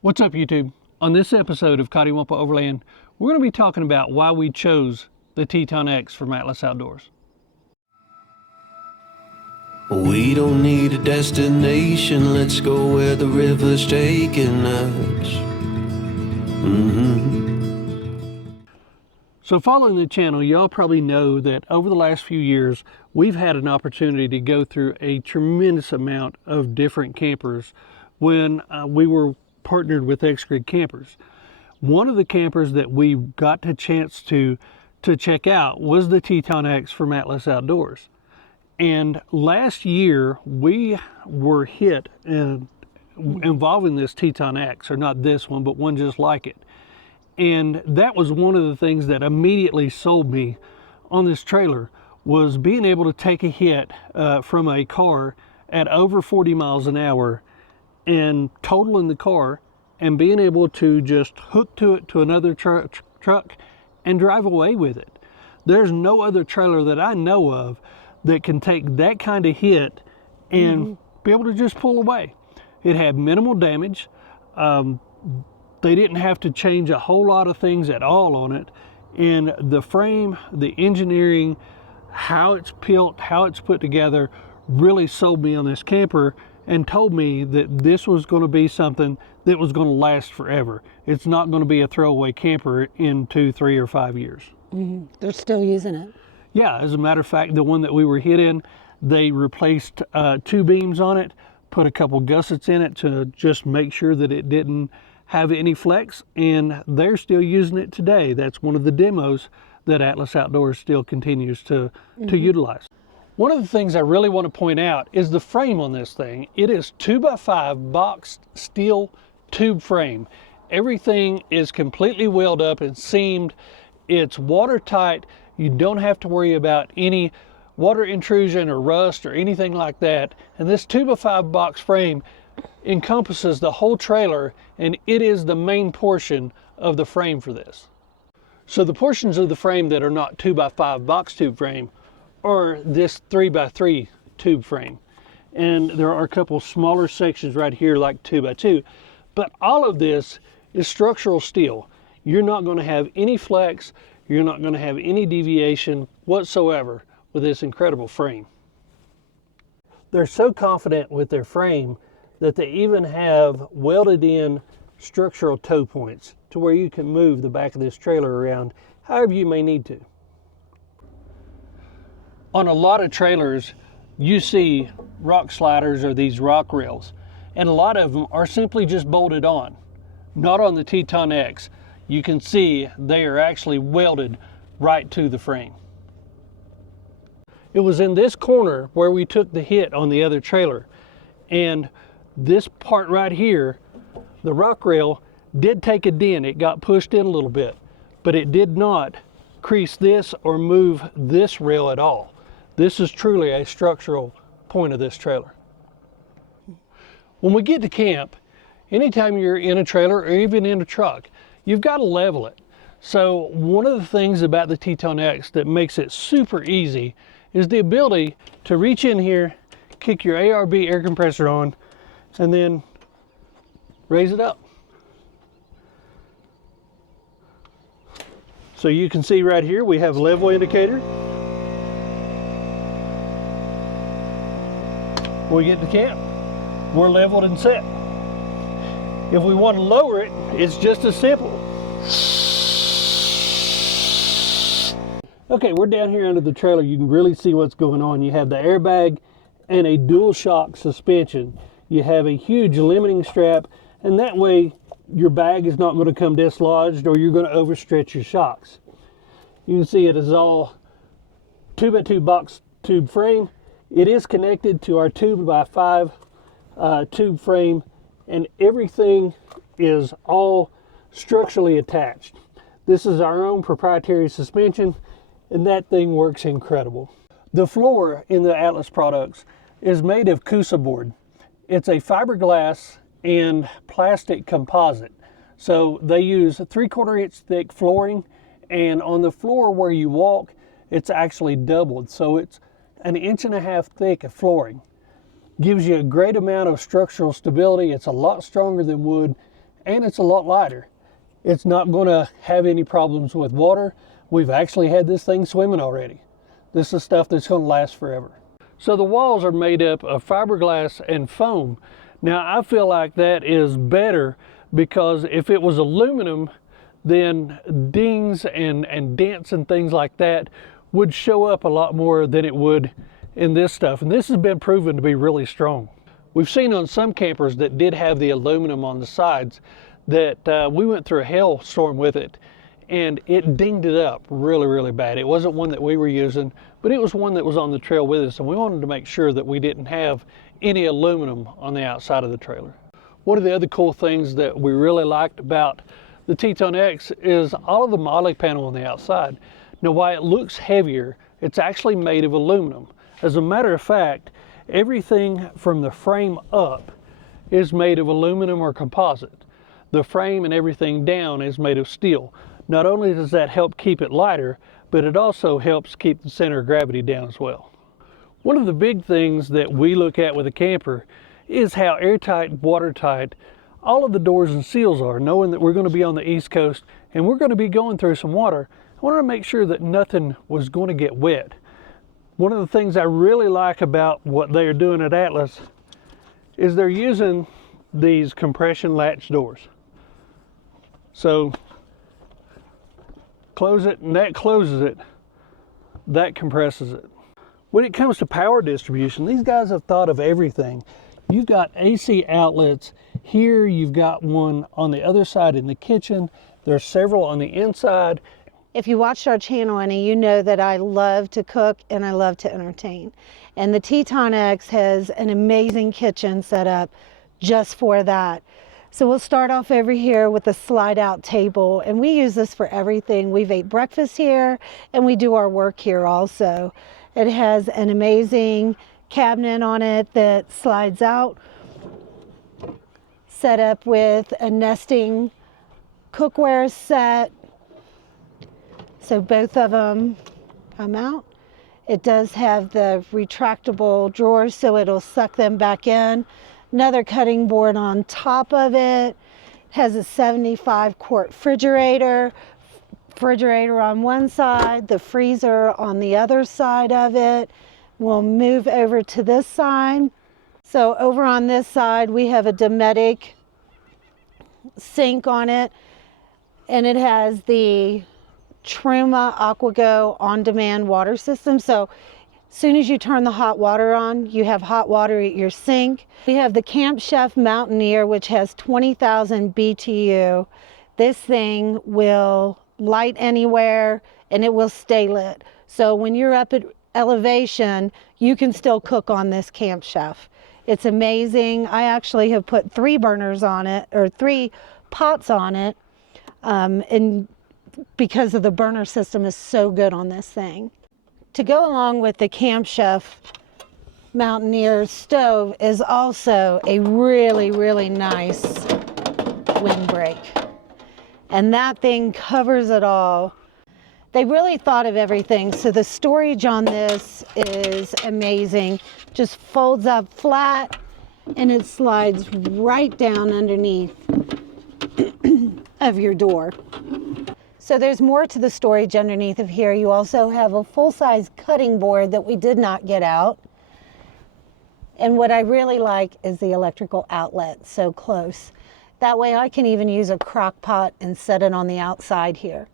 What's up, YouTube? On this episode of Coddiwomple Overland, we're going to be talking about why we chose the Teton X from Atlas Outdoors. We don't need a destination, let's go where the river's taking us. So following the channel, y'all probably know that over the last few years, we've had an opportunity to go through a tremendous amount of different campers when we were partnered with X-Grid Campers. One of the campers that we got a chance to check out was the Teton X from Atlas Outdoors. And last year we were hit involving this Teton X, or not this one, but one just like it. And that was one of the things that immediately sold me on this trailer, was being able to take a hit from a car at over 40 miles an hour and totaling the car and being able to just hook to it to another truck and drive away with it. There's no other trailer that I know of that can take that kind of hit and be able to just pull away. It had minimal damage. They didn't have to change a whole lot of things at all on it. And the frame, the engineering, how it's built, how it's put together really sold me on this camper and told me that this was going to be something that was going to last forever. It's not going to be a throwaway camper in 2, 3, or 5 years. They're still using it. Yeah, as a matter of fact, the one that we were hit in, they replaced 2 beams on it, put a couple gussets in it to just make sure that it didn't have any flex, and they're still using it today. That's one of the demos that Atlas Outdoors still continues to utilize. One of the things I really want to point out is the frame on this thing. It is 2x5 boxed steel tube frame. Everything is completely welded up and seamed. It's watertight. You don't have to worry about any water intrusion or rust or anything like that. And this 2x5 box frame encompasses the whole trailer, and it is the main portion of the frame for this. So the portions of the frame that are not 2x5 box tube frame are this 3x3 tube frame. And there are a couple smaller sections right here like 2x2, but all of this is structural steel. You're not going to have any flex, you're not going to have any deviation whatsoever with this incredible frame. They're so confident with their frame that they even have welded in structural toe points to where you can move the back of this trailer around however you may need to. On a lot of trailers, you see rock sliders or these rock rails, and a lot of them are simply just bolted on. Not on the Teton X. You can see they are actually welded right to the frame. It was in this corner where we took the hit on the other trailer, and this part right here, the rock rail, did take a dent. It got pushed in a little bit, but it did not crease this or move this rail at all. This is truly a structural point of this trailer. When we get to camp, anytime you're in a trailer or even in a truck, you've got to level it. So one of the things about the Teton X that makes it super easy is the ability to reach in here, kick your ARB air compressor on, and then raise it up. So you can see right here we have a level indicator. When we get to camp, we're leveled and set. If we want to lower it, it's just as simple. Okay, we're down here under the trailer. You can really see what's going on. You have the airbag and a dual shock suspension. You have a huge limiting strap, and that way your bag is not going to come dislodged or you're going to overstretch your shocks. You can see it is all 2x2 box tube frame. It is connected to our 2x5 tube frame, and everything is all structurally attached. This is our own proprietary suspension, and that thing works incredible. The floor in the Atlas products is made of Kusa board. It's a fiberglass and plastic composite. So they use 3/4 inch thick flooring, and on the floor where you walk, it's actually doubled. So it's 1.5 inches thick of flooring. Gives you a great amount of structural stability. It's a lot stronger than wood, and it's a lot lighter. It's not going to have any problems with water. We've actually had this thing swimming already. This is stuff that's going to last forever. So the walls are made up of fiberglass and foam. Now I feel like that is better because if it was aluminum, then dings and dents and things like that would show up a lot more than it would in this stuff. And this has been proven to be really strong. We've seen on some campers that did have the aluminum on the sides that we went through a hailstorm with it, and it dinged it up really bad. It wasn't one that we were using, but it was one that was on the trail with us, and we wanted to make sure that we didn't have any aluminum on the outside of the trailer. One of the other cool things that we really liked about the Teton X is all of the modeling panel on the outside. Now, while it looks heavier, it's actually made of aluminum. As a matter of fact, everything from the frame up is made of aluminum or composite. The frame and everything down is made of steel. Not only does that help keep it lighter, but it also helps keep the center of gravity down as well. One of the big things that we look at with a camper is how airtight, watertight all of the doors and seals are, knowing that we're going to be on the East Coast and we're going to be going through some water. I wanted to make sure that nothing was going to get wet. One of the things I really like about what they are doing at Atlas is they're using these compression latch doors. So close it, and that closes it, that compresses it. When it comes to power distribution, these guys have thought of everything. You've got AC outlets here, you've got one on the other side in the kitchen, there's several on the inside. If you watched our channel, Annie, you know that I love to cook and I love to entertain. And the Teton X has an amazing kitchen set up just for that. So we'll start off over here with a slide out table, and we use this for everything. We've ate breakfast here and we do our work here also. It has an amazing cabinet on it that slides out, set up with a nesting cookware set. So both of them come out. It does have the retractable drawers, so it'll suck them back in. Another cutting board on top of it. It has a 75-quart refrigerator on one side, the freezer on the other side of it. We'll move over to this side. So over on this side, we have a Dometic sink on it, and it has the Truma AquaGo on-demand water system. So as soon as you turn the hot water on, you have hot water at your sink. We have the Camp Chef Mountaineer, which has 20,000 BTU. This thing will light anywhere and it will stay lit. So when you're up at elevation, you can still cook on this Camp Chef. It's amazing. I actually have put 3 burners on it, or 3 pots on it, and because of the burner system is so good on this thing. To go along with the Camp Chef Mountaineer stove is also a really nice windbreak. And that thing covers it all. They really thought of everything. So the storage on this is amazing. Just folds up flat and it slides right down underneath of your door. So there's more to the storage underneath of here. You also have a full-size cutting board that we did not get out. And what I really like is the electrical outlet so close. That way I can even use a crock pot and set it on the outside here.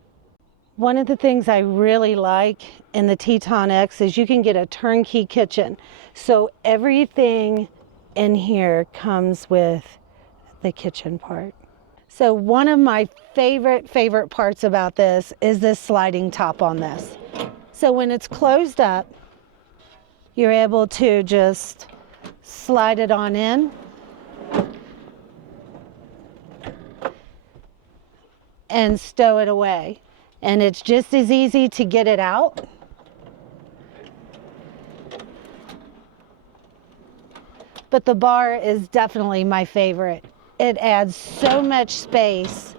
One of the things I really like in the Teton X is you can get a turnkey kitchen. So everything in here comes with the kitchen part. So one of my favorite parts about this is this sliding top on this. So when it's closed up, you're able to just slide it on in. And stow it away. And it's just as easy to get it out. But the bar is definitely my favorite. It adds so much space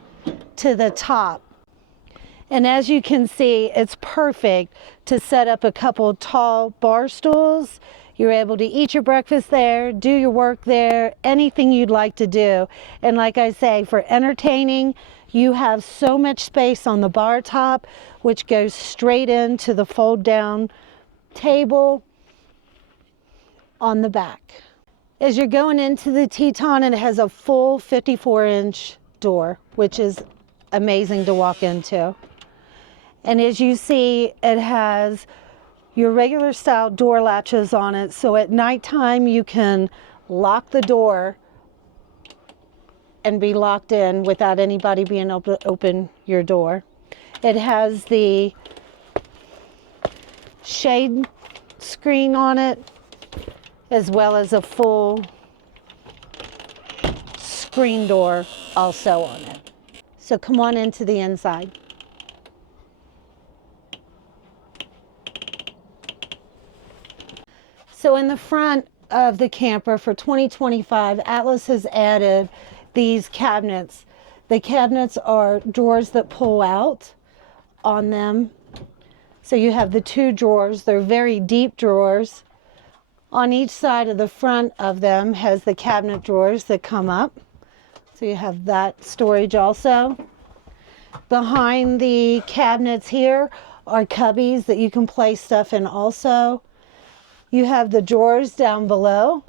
to the top. And as you can see, it's perfect to set up a couple tall bar stools, You're able to eat your breakfast there, do your work there, anything you'd like to do. And like I say, for entertaining, you have so much space on the bar top, which goes straight into the fold down table on the back. As you're going into the Teton, it has a full 54-inch door, which is amazing to walk into. And as you see, it has your regular style door latches on it, so at nighttime you can lock the door and be locked in without anybody being able to open your door. It has the shade screen on it, as well as a full screen door also on it. So come on into the inside. So in the front of the camper for 2025, Atlas has added these cabinets. The cabinets are drawers that pull out on them. So you have the two drawers. They're very deep drawers. On each side of the front of them has the cabinet drawers that come up. So you have that storage also. Behind the cabinets here are cubbies that you can place stuff in also. You have the drawers down below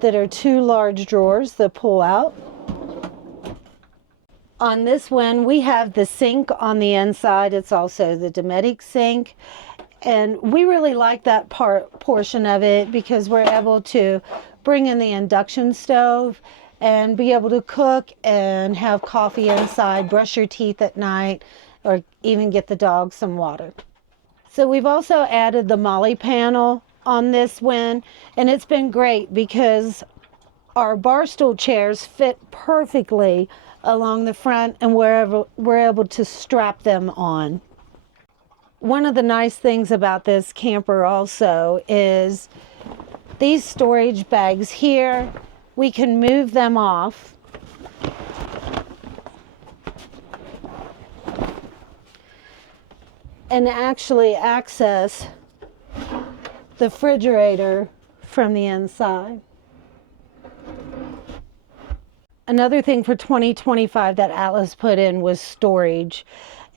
that are two large drawers that pull out. On this one, we have the sink on the inside. It's also the Dometic sink. And we really like that portion of it because we're able to bring in the induction stove and be able to cook and have coffee inside, brush your teeth at night, or even get the dog some water. So we've also added the Molly panel on this one, and it's been great because our bar stool chairs fit perfectly along the front, and we're able to strap them on. One of the nice things about this camper also is these storage bags here, we can move them off and actually access the refrigerator from the inside. Another thing for 2025 that Atlas put in was storage,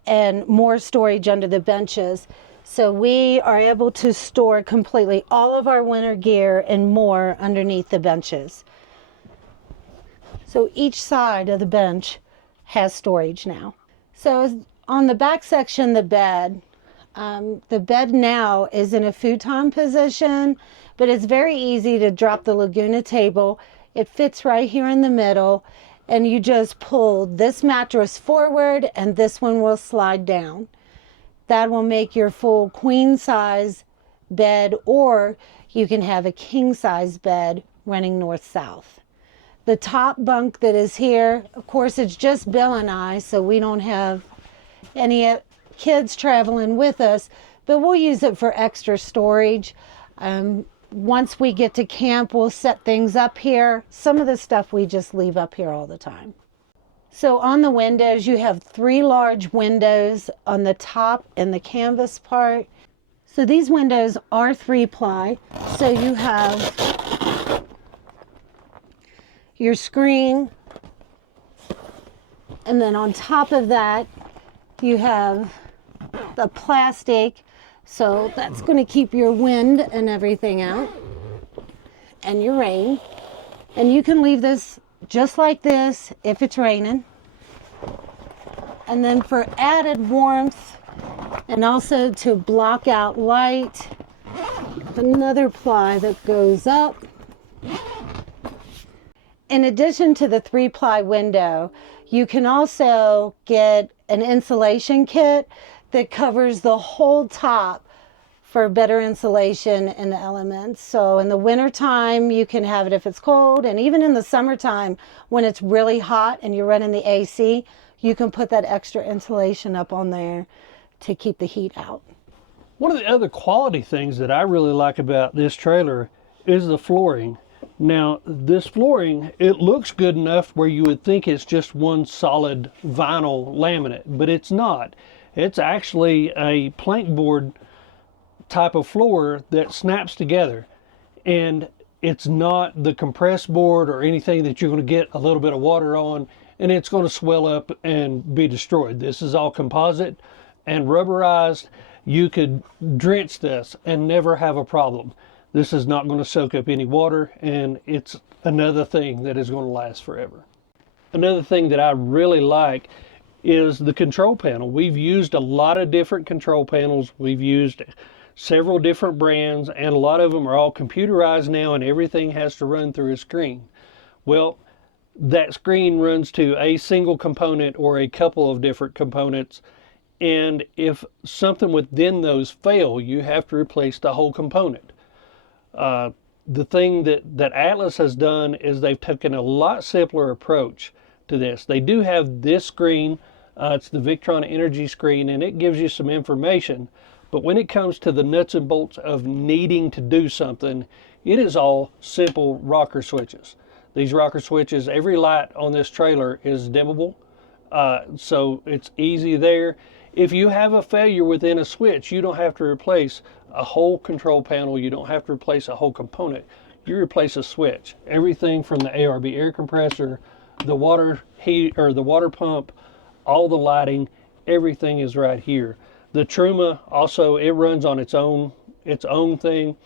and more storage under the benches. So we are able to store completely all of our winter gear and more underneath the benches. So each side of the bench has storage now. So on the back section, the bed now is in a futon position, but it's very easy to drop the Laguna table. It fits right here in the middle, and you just pull this mattress forward and this one will slide down. That will make your full queen size bed, or you can have a king size bed running north-south. The top bunk that is here, of course, it's just Bill and I, so we don't have any kids traveling with us, but we'll use it for extra storage. Once we get to camp, we'll set things up here. Some of the stuff we just leave up here all the time. So on the windows, you have 3 large windows on the top and the canvas part. So these windows are 3-ply. So you have your screen, and then on top of that, you have the plastic. So that's going to keep your wind and everything out, and your rain. And you can leave this just like this if it's raining. And then for added warmth and also to block out light, another ply that goes up. In addition to the 3-ply window, you can also get an insulation kit that covers the whole top for better insulation in the elements. So in the wintertime, you can have it if it's cold, and even in the summertime when it's really hot and you're running the AC, you can put that extra insulation up on there to keep the heat out. One of the other quality things that I really like about this trailer is the flooring. Now, this flooring, it looks good enough where you would think it's just one solid vinyl laminate, but it's not. It's actually a plank board type of floor that snaps together. and it's not the compressed board or anything that you're going to get a little bit of water on and it's going to swell up and be destroyed. This is all composite and rubberized. You could drench this and never have a problem. This is not going to soak up any water, and it's another thing that is going to last forever. Another thing that I really like is the control panel. We've used a lot of different control panels. We've used several different brands, and a lot of them are all computerized now, and everything has to run through a screen. Well, that screen runs to a single component or a couple of different components, and if something within those fail, you have to replace the whole component. The thing that Atlas has done is they've taken a lot simpler approach to this. They do have this screen, it's the Victron Energy screen, and it gives you some information. But when it comes to the nuts and bolts of needing to do something, it is all simple rocker switches. These rocker switches, every light on this trailer is dimmable, so it's easy there. If you have a failure within a switch, you don't have to replace a whole control panel. You don't have to replace a whole component. You replace a switch. Everything from the ARB air compressor, the water heat or the water pump, all the lighting, everything is right here. The Truma also, it runs on its own thing,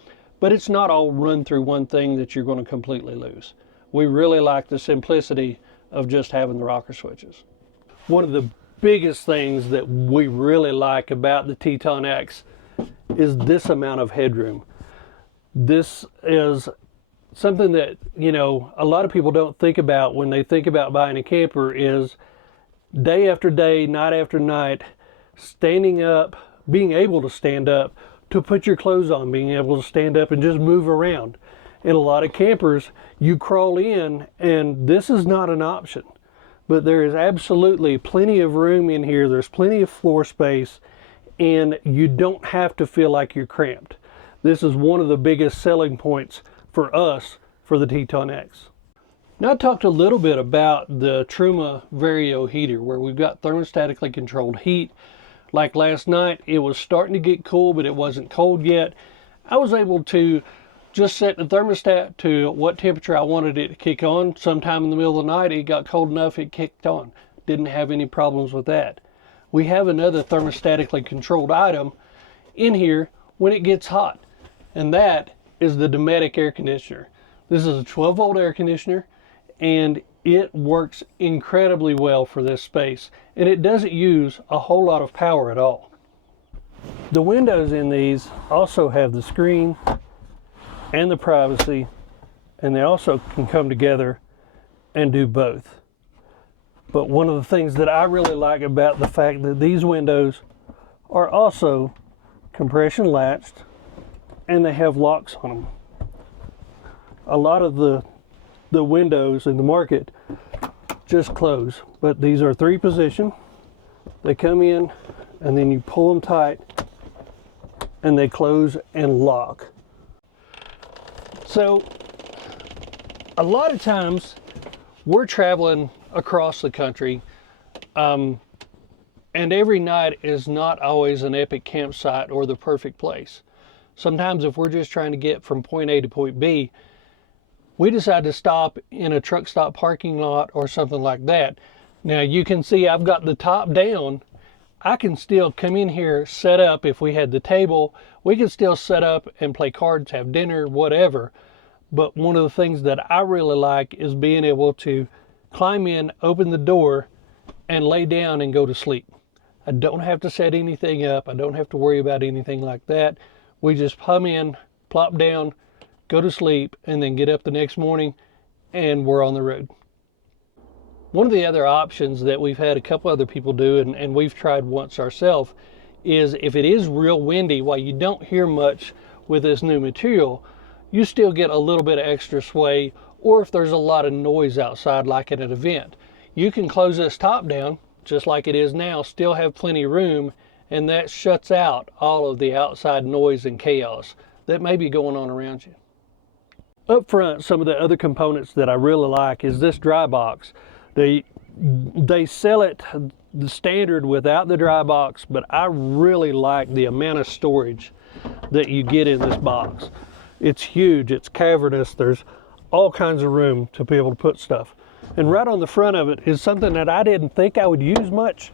but it's not all run through one thing that you're going to completely lose. We really like the simplicity of just having the rocker switches. One of the biggest things that we really like about the Teton X is this amount of headroom. This is something that, you know, a lot of people don't think about when they think about buying a camper is day after day, night after night, standing up, being able to stand up to put your clothes on, being able to stand up and just move around. In a lot of campers, you crawl in, and this is not an option. But there is absolutely plenty of room in here. There's plenty of floor space, and you don't have to feel like you're cramped. This is one of the biggest selling points for us for the Teton X. Now I talked a little bit about the Truma Vario heater, where we've got thermostatically controlled heat. Like last night, it was starting to get cool, but it wasn't cold yet. I was able to just set the thermostat to what temperature I wanted it to kick on. Sometime in the middle of the night, it got cold enough, it kicked on. Didn't have any problems with that. We have another thermostatically controlled item in here when it gets hot, and that is the Dometic air conditioner. This is a 12-volt air conditioner, and it works incredibly well for this space, and it doesn't use a whole lot of power at all. The windows in these also have the screen and the privacy, and they also can come together and do both. But one of the things that I really like about the fact that these windows are also compression latched and they have locks on them. A lot of the windows in the market just close, but these are 3-position. They come in and then you pull them tight and they close and lock. So a lot of times we're traveling across the country, and every night is not always an epic campsite or the perfect place. Sometimes if we're just trying to get from point A to point B, we decide to stop in a truck stop parking lot or something like that. Now you can see I've got the top down. I can still come in here, set up. If we had the table, we could still set up and play cards, have dinner, whatever. But one of the things that I really like is being able to climb in, open the door, and lay down and go to sleep. I don't have to set anything up. I don't have to worry about anything like that. We just come in, plop down, go to sleep, and then get up the next morning and we're on the road. One of the other options that we've had a couple other people do, and we've tried once ourselves, is if it is real windy, while you don't hear much with this new material, you still get a little bit of extra sway, or if there's a lot of noise outside like at an event, you can close this top down just like it is now, still have plenty of room, and that shuts out all of the outside noise and chaos that may be going on around you. Up front, some of the other components that I really like is this dry box. They sell it the standard without the dry box, but I really like the amount of storage that you get in this box. It's huge, it's cavernous, there's all kinds of room to be able to put stuff. And right on the front of it is something that I didn't think I would use much,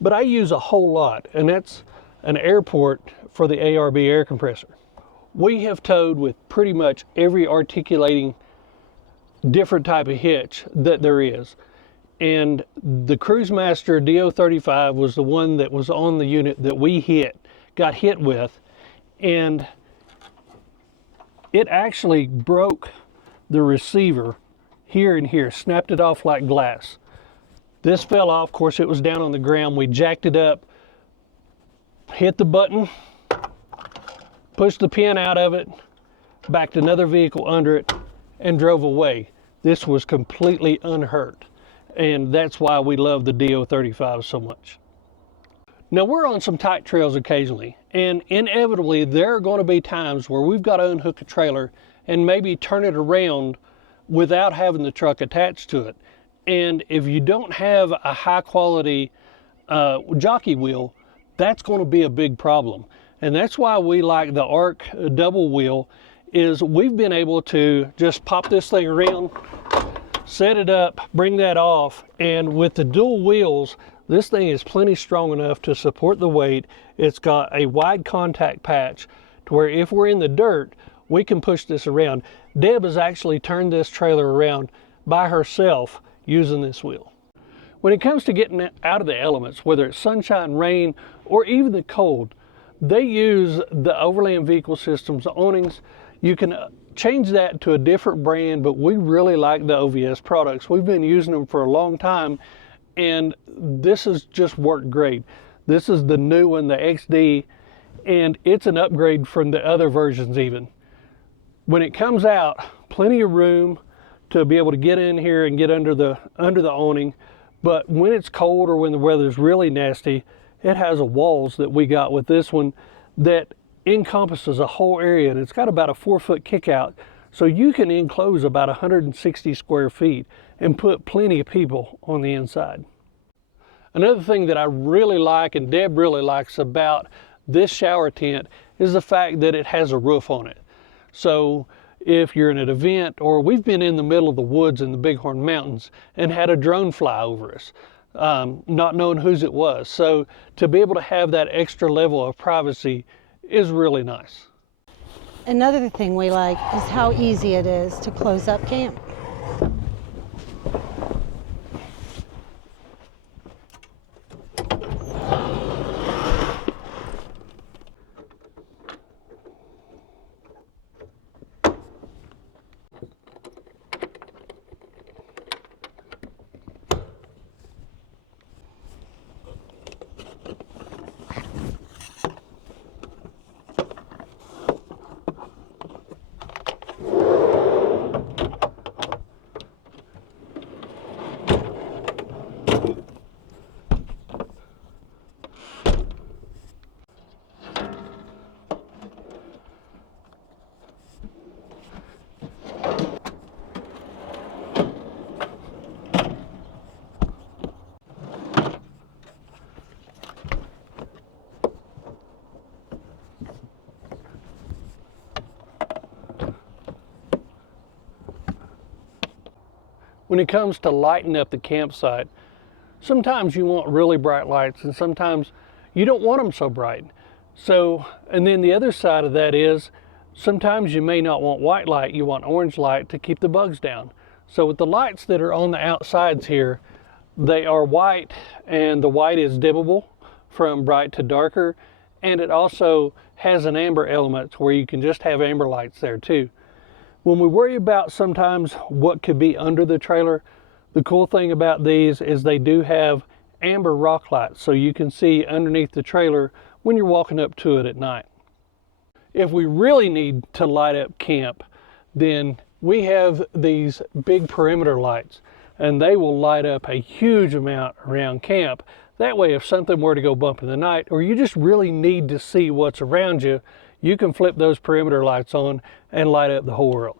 but I use a whole lot, and that's an air port for the ARB air compressor. We have towed with pretty much every articulating different type of hitch that there is. And the Cruisemaster DO35 was the one that was on the unit that we got hit with, and it actually broke the receiver here and here, snapped it off like glass. This fell off, of course it was down on the ground. We jacked it up, hit the button, pushed the pin out of it, backed another vehicle under it, and drove away. This was completely unhurt, and that's why we love the DO35 so much. Now, we're on some tight trails occasionally, and inevitably there are going to be times where we've got to unhook a trailer and maybe turn it around without having the truck attached to it. And if you don't have a high quality jockey wheel, that's going to be a big problem. And that's why we like the ARC double wheel, is we've been able to just pop this thing around, set it up, bring that off, and with the dual wheels, this thing is plenty strong enough to support the weight. It's got a wide contact patch to where if we're in the dirt, we can push this around. Deb has actually turned this trailer around by herself using this wheel. When it comes to getting out of the elements, whether it's sunshine, rain, or even the cold, they use the Overland Vehicle Systems awnings. You can change that to a different brand, but we really like the OVS products. We've been using them for a long time, and this has just worked great. This is the new one, the XD, and it's an upgrade from the other versions even. When it comes out, plenty of room to be able to get in here and get under the awning, but when it's cold or when the weather's really nasty, it has a walls that we got with this one that encompasses a whole area, and it's got about a 4-foot kick out, so you can enclose about 160 square feet and put plenty of people on the inside. Another thing that I really like, and Deb really likes about this shower tent, is the fact that it has a roof on it. So if you're in an event, or we've been in the middle of the woods in the Bighorn Mountains and had a drone fly over us, not knowing whose it was. So to be able to have that extra level of privacy is really nice. Another thing we like is how easy it is to close up camp. When it comes to lighting up the campsite, sometimes you want really bright lights and sometimes you don't want them so bright. So, and then the other side of that is sometimes you may not want white light, you want orange light to keep the bugs down. So with the lights that are on the outsides here, they are white, and the white is dimmable from bright to darker, and it also has an amber element where you can just have amber lights there too. When we worry about sometimes what could be under the trailer, the cool thing about these is they do have amber rock lights, so you can see underneath the trailer when you're walking up to it at night. If we really need to light up camp, then we have these big perimeter lights, and they will light up a huge amount around camp. That way, if something were to go bump in the night, or you just really need to see what's around you, you can flip those perimeter lights on and light up the whole world.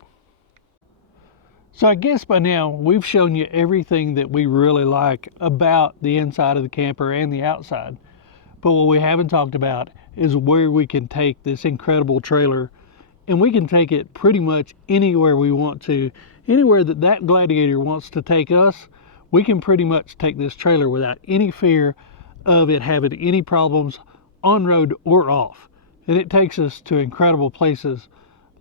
So I guess by now we've shown you everything that we really like about the inside of the camper and the outside. But what we haven't talked about is where we can take this incredible trailer and we can take it pretty much anywhere we want to. Anywhere that that Gladiator wants to take us, we can pretty much take this trailer without any fear of it having any problems on road or off. And it takes us to incredible places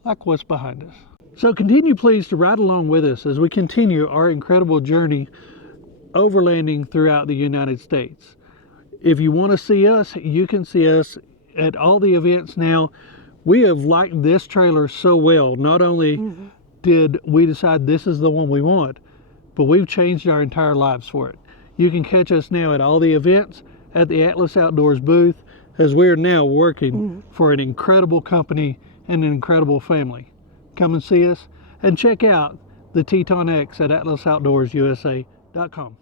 like what's behind us. So continue please to ride along with us as we continue our incredible journey overlanding throughout the United States. If you want to see us, you can see us at all the events now. We have liked this trailer so well. Not only did we decide this is the one we want, but we've changed our entire lives for it. You can catch us now at all the events at the Atlas Outdoors booth, as we're now working for an incredible company and an incredible family. Come and see us and check out the Teton X at atlasoutdoorsusa.com.